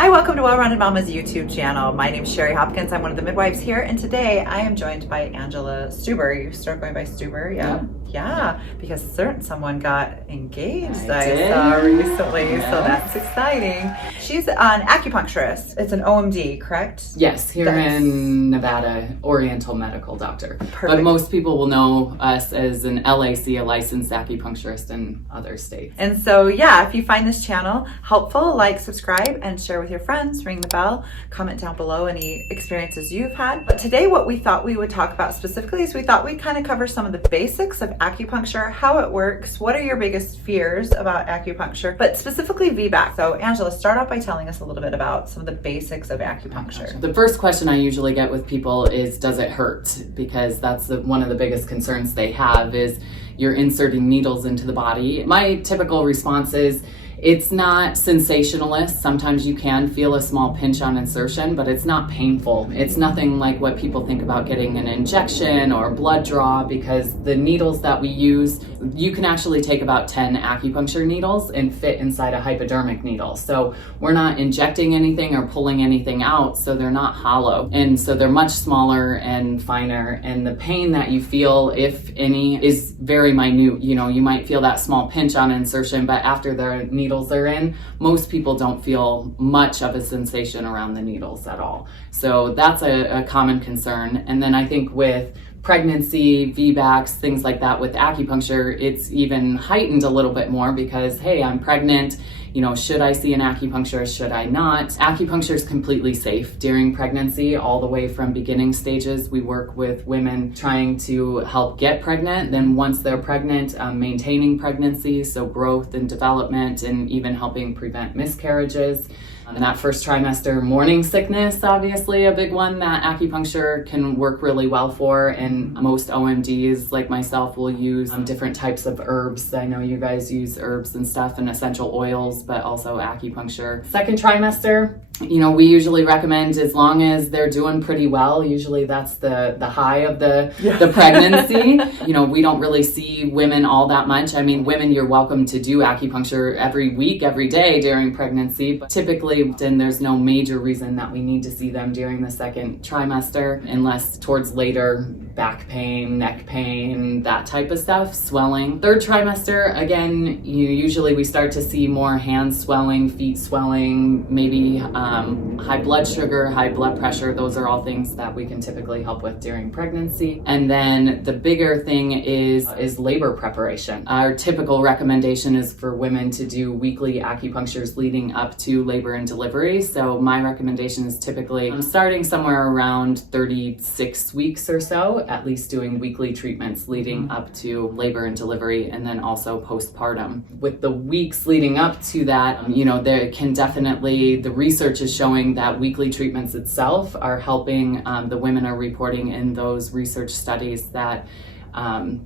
Hi, welcome to Well-Rounded Mama's YouTube channel. My name is Sherry Hopkins. I'm one of the midwives here, and today I am joined by Angela Stueber. You start going by Stueber, yeah? Yeah, because someone got engaged I saw recently, so that's exciting. She's an acupuncturist. It's an OMD, correct? Yes, here in Nevada, Oriental Medical Doctor. Perfect. But most people will know us as an LAC, a licensed acupuncturist in other states. And so, yeah, if you find this channel helpful, like, subscribe, and share with your friends. Ring the bell. Comment down below any experiences you've had. But today what we thought we would talk about specifically is we thought we'd kind of cover some of the basics of acupuncture, how it works, what are your biggest fears about acupuncture, but specifically VBAC. So Angela, start off by telling us a little bit about some of the basics of acupuncture. The first question I usually get with people is, does it hurt? Because that's one of the biggest concerns they have is you're inserting needles into the body. My typical response is, it's not sensationalist. Sometimes you can feel a small pinch on insertion, but it's not painful. It's nothing like what people think about getting an injection or blood draw, because the needles that we use, you can actually take about 10 acupuncture needles and fit inside a hypodermic needle. So we're not injecting anything or pulling anything out, so they're not hollow. And so they're much smaller and finer, and the pain that you feel, if any, is very minute. You know, you might feel that small pinch on insertion, but after the needles are in, most people don't feel much of a sensation around the needles at all. So that's a common concern. And then I think with pregnancy, VBACs, things like that with acupuncture, it's even heightened a little bit more because, hey, I'm pregnant. You know, should I see an acupuncturist? Should I not? Acupuncture is completely safe during pregnancy, all the way from beginning stages. We work with women trying to help get pregnant. Then once they're pregnant, maintaining pregnancy, so growth and development, and even helping prevent miscarriages. In that first trimester, morning sickness, obviously a big one that acupuncture can work really well for, and most OMDs like myself will use different types of herbs. I know you guys use herbs and stuff and essential oils, but also acupuncture. Second trimester, you know, we usually recommend, as long as they're doing pretty well, usually that's the high of the pregnancy. You know, we don't really see women all that much. I mean, women, you're welcome to do acupuncture every week, every day during pregnancy, but typically then there's no major reason that we need to see them during the second trimester, unless towards later, back pain, neck pain, that type of stuff, swelling. Third trimester, again, usually we start to see more hand swelling, feet swelling, maybe high blood sugar, high blood pressure. Those are all things that we can typically help with during pregnancy. And then the bigger thing is labor preparation. Our typical recommendation is for women to do weekly acupunctures leading up to labor and delivery. So my recommendation is typically starting somewhere around 36 weeks or so, at least doing weekly treatments leading up to labor and delivery, and then also postpartum. With the weeks leading up to that, you know, there can definitely, the research is showing that weekly treatments itself are helping. The women are reporting in those research studies that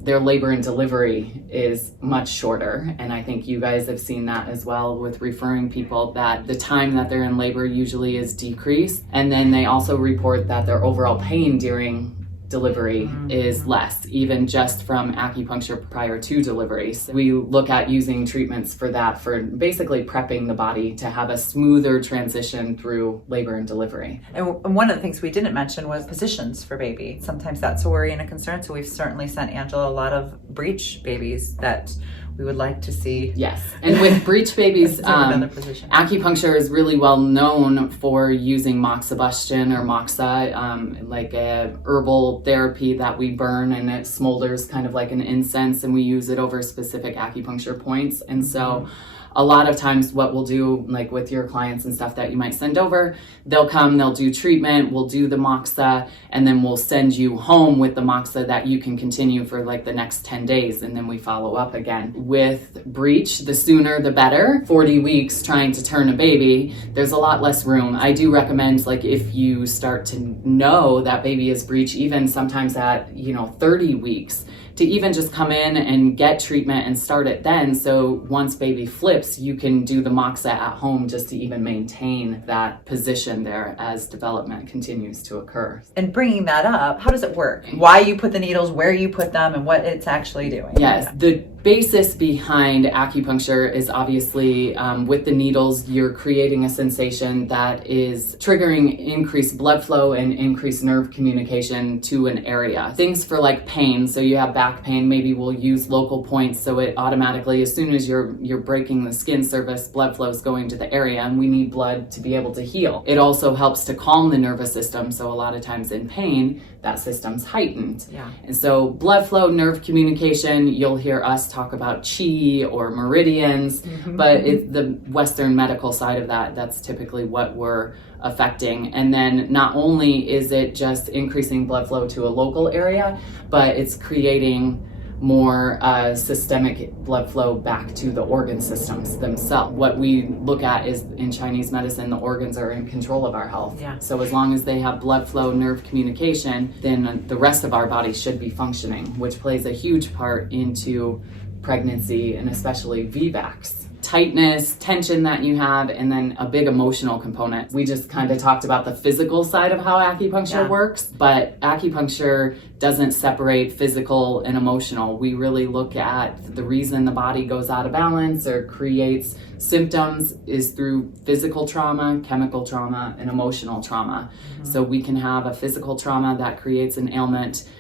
their labor and delivery is much shorter. And I think you guys have seen that as well with referring people, that the time that they're in labor usually is decreased. And then they also report that their overall pain during delivery is less, even just from acupuncture prior to delivery. So we look at using treatments for that, for basically prepping the body to have a smoother transition through labor and delivery. And one of the things we didn't mention was positions for baby. Sometimes that's a worry and a concern, so we've certainly sent Angela a lot of breech babies that we would like to see. Yes, and with breech babies, acupuncture is really well known for using moxibustion or moxa, like a herbal therapy that we burn, and it smolders kind of like an incense, and we use it over specific acupuncture points. And so a lot of times what we'll do, like with your clients and stuff that you might send over, they'll come, they'll do treatment, we'll do the moxa, and then we'll send you home with the moxa that you can continue for like the next 10 days, and then we follow up again. With breech, the sooner the better. 40 weeks trying to turn a baby, there's a lot less room. I do recommend, like, if you start to know that baby is breech, even sometimes at, 30 weeks, to even just come in and get treatment and start it then. So once baby flips, you can do the moxa at home just to even maintain that position there as development continues to occur. And bringing that up, how does it work? Why you put the needles, where you put them, and what it's actually doing? Yes, the basis behind acupuncture is obviously with the needles, you're creating a sensation that is triggering increased blood flow and increased nerve communication to an area. Things for like pain, so you have back pain, maybe we'll use local points so it automatically, as soon as you're breaking the skin surface, blood flow is going to the area, and we need blood to be able to heal. It also helps to calm the nervous system, so a lot of times in pain, that system's heightened. Yeah. And so blood flow, nerve communication, you'll hear us talk about chi or meridians, but it's the Western medical side of that, that's typically what we're affecting. And then not only is it just increasing blood flow to a local area, but it's creating more systemic blood flow back to the organ systems themselves. What we look at is in Chinese medicine, the organs are in control of our health. Yeah. So as long as they have blood flow, nerve communication, then the rest of our body should be functioning, which plays a huge part into pregnancy and especially VBACs. Tightness, tension that you have, and then a big emotional component. We just kind of talked about the physical side of how acupuncture works, but acupuncture doesn't separate physical and emotional. We really look at the reason the body goes out of balance or creates symptoms is through physical trauma, chemical trauma, and emotional trauma. So we can have a physical trauma that creates an ailment.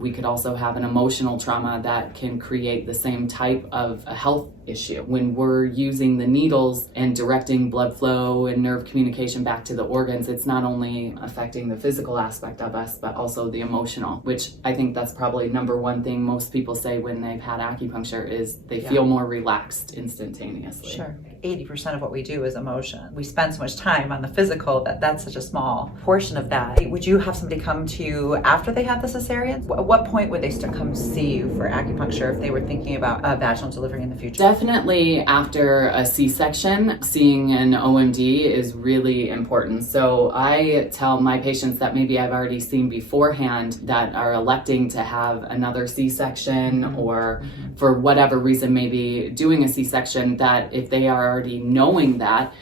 We could also have an emotional trauma that can create the same type of a health issue. When we're using the needles and directing blood flow and nerve communication back to the organs, it's not only affecting the physical aspect of us, but also the emotional, which I think that's probably number one thing most people say when they've had acupuncture is they feel more relaxed instantaneously. Sure. 80% of what we do is emotion. We spend so much time on the physical that's such a small portion of that. Would you have somebody come to you after they had the cesarean? At what point would they come see you for acupuncture if they were thinking about vaginal delivery in the future? Definitely after a C-section, seeing an OMD is really important. So I tell my patients that maybe I've already seen beforehand that are electing to have another C-section or for whatever reason maybe doing a C-section, that if they are already knowing that,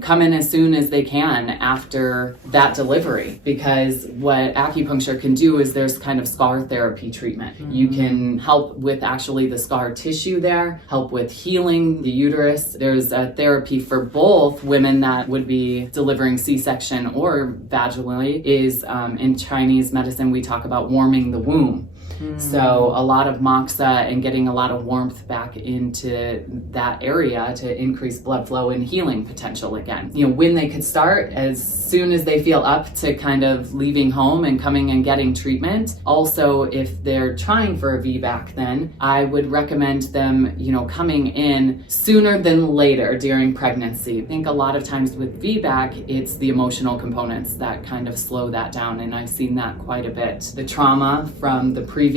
come in as soon as they can after that delivery, because what acupuncture can do is there's kind of scar therapy treatment. You can help with actually the scar tissue there, help with healing the uterus. There's a therapy for both women that would be delivering C-section or vaginally is in Chinese medicine, we talk about warming the womb. So a lot of moxa and getting a lot of warmth back into that area to increase blood flow and healing potential again. You know, when they could start, as soon as they feel up to kind of leaving home and coming and getting treatment. Also, if they're trying for a VBAC, then I would recommend them, you know, coming in sooner than later during pregnancy. I think a lot of times with VBAC, it's the emotional components that kind of slow that down, and I've seen that quite a bit. The trauma from the previous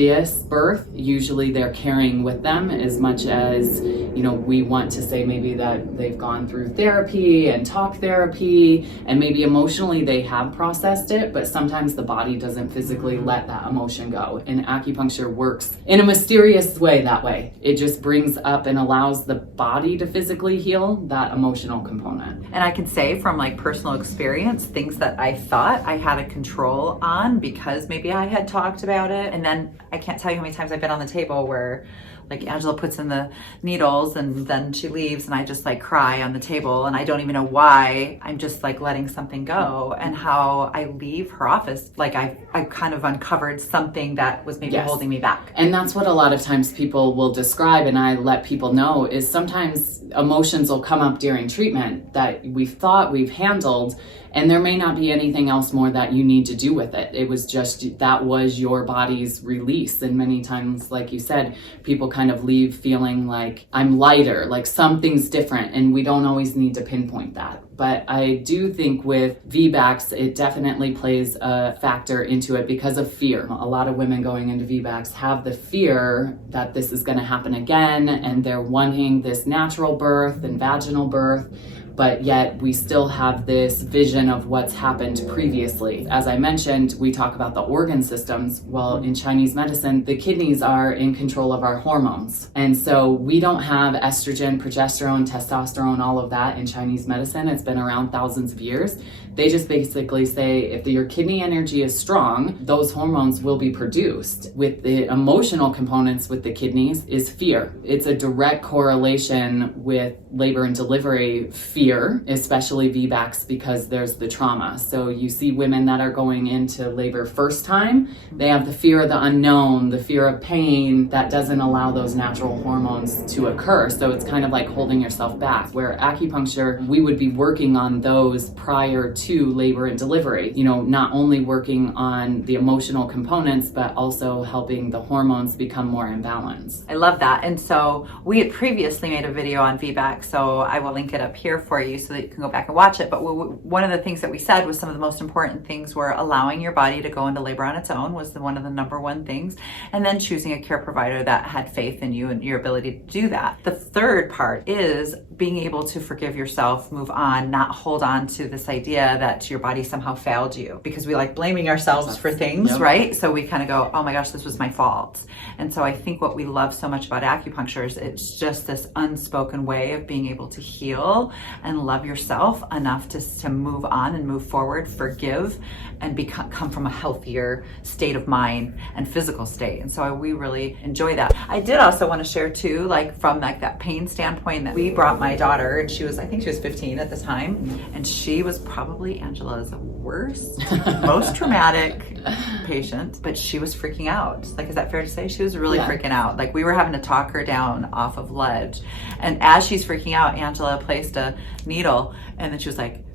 birth, usually they're carrying with them as much as, you know, we want to say maybe that they've gone through therapy and talk therapy, and maybe emotionally they have processed it, but sometimes the body doesn't physically let that emotion go. And acupuncture works in a mysterious way that way. It just brings up and allows the body to physically heal that emotional component. And I can say from like personal experience, things that I thought I had a control on because maybe I had talked about it, and then I can't tell you how many times I've been on the table where like Angela puts in the needles and then she leaves and I just like cry on the table and I don't even know why. I'm just like letting something go, and how I leave her office like I've kind of uncovered something that was maybe holding me back. And that's what a lot of times people will describe, and I let people know, is sometimes emotions will come up during treatment that we've thought we've handled, and there may not be anything else more that you need to do with it. It was just, that was your body's release. And many times, like you said, people kind of leave feeling like I'm lighter, like something's different, and we don't always need to pinpoint that. But I do think with VBACs, it definitely plays a factor into it because of fear. A lot of women going into VBACs have the fear that this is going to happen again, and they're wanting this natural birth and vaginal birth. but yet we still have this vision of what's happened previously. As I mentioned, we talk about the organ systems. Well, in Chinese medicine, the kidneys are in control of our hormones. And so we don't have estrogen, progesterone, testosterone, all of that in Chinese medicine. It's been around thousands of years. They just basically say if your kidney energy is strong, those hormones will be produced. With the emotional components with the kidneys is fear. It's a direct correlation with labor and delivery fear, especially VBACs, because there's the trauma. So you see women that are going into labor first time, they have the fear of the unknown, the fear of pain that doesn't allow those natural hormones to occur. So it's kind of like holding yourself back. Where acupuncture, we would be working on those prior to labor and delivery, not only working on the emotional components, but also helping the hormones become more in balance. I love that. And so we had previously made a video on VBAC, so I will link it up here for you so that you can go back and watch it. But one of the things that we said was some of the most important things were allowing your body to go into labor on its own was one of the number one things. And then choosing a care provider that had faith in you and your ability to do that. The third part is being able to forgive yourself, move on, not hold on to this idea that your body somehow failed you, because we like blaming ourselves for things, right? So we kind of go, oh my gosh, this was my fault. And so I think what we love so much about acupuncture is it's just this unspoken way of being able to heal and love yourself enough to move on and move forward, forgive, and come from a healthier state of mind and physical state. And so we really enjoy that. I did also want to share too, like from that pain standpoint, that we brought my daughter, and I think she was 15 at the time, and she was probably Angela's worst, most traumatic patient, but she was freaking out. Like, is that fair to say? She was really freaking out. Like, we were having to talk her down off of ledge. And as she's freaking out, Angela placed a needle, and then she was like,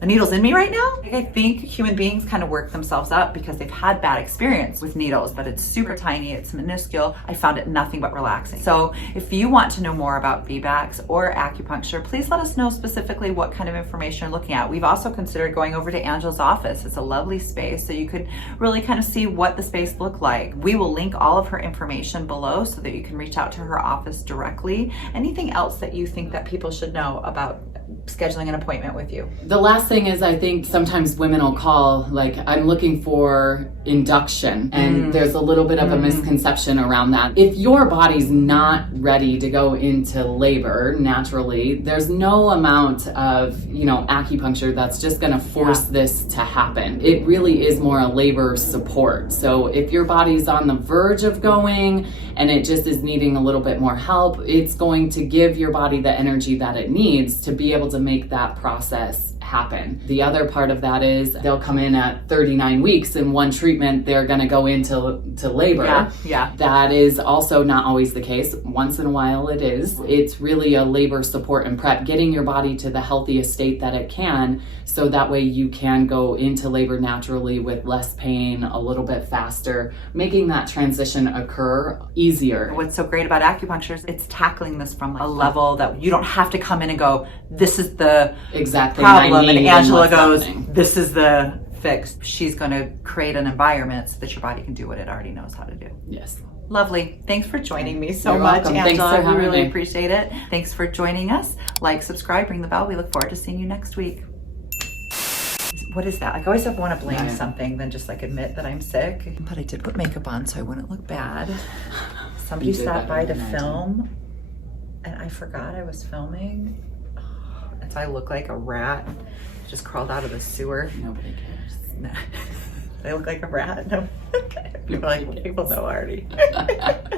a needle's in me right now? I think human beings kind of work themselves up because they've had bad experience with needles, but it's super tiny, it's minuscule. I found it nothing but relaxing. So if you want to know more about VBACs or acupuncture, please let us know specifically what kind of information you're looking at. We've also considered going over to Angela's office. It's a lovely space, so you could really kind of see what the space looked like. We will link all of her information below so that you can reach out to her office directly. Anything else that you think that people should know about scheduling an appointment with you? The last thing is, I think sometimes women will call, like, I'm looking for induction, and there's a little bit of a misconception around that. If your body's not ready to go into labor naturally, there's no amount of, acupuncture that's just going to force this to happen. It really is more a labor support. So if your body's on the verge of going and it just is needing a little bit more help, it's going to give your body the energy that it needs to be able to make that process happen. The other part of that is they'll come in at 39 weeks in one treatment, they're going to go into labor. That is also not always the case. Once in a while it is. It's really a labor support and prep, getting your body to the healthiest state that it can, so that way you can go into labor naturally with less pain, a little bit faster, making that transition occur easier. What's so great about acupuncture is it's tackling this from a level that you don't have to come in and go, this is the problem, and Angela goes, this is the fix. She's going to create an environment so that your body can do what it already knows how to do. Yes. Lovely. Thanks for joining me so You're much, welcome. Angela. Thanks for we really me. appreciate it. Thanks for joining us. Like, subscribe, ring the bell. We look forward to seeing you next week. What is that? Like, I always want to blame something than just like admit that I'm sick. But I did put makeup on so I wouldn't look bad. Somebody stopped by to film and I forgot I was filming. And so I look like a rat just crawled out of the sewer. Nobody cares. No. I look like a rat? No. People know already.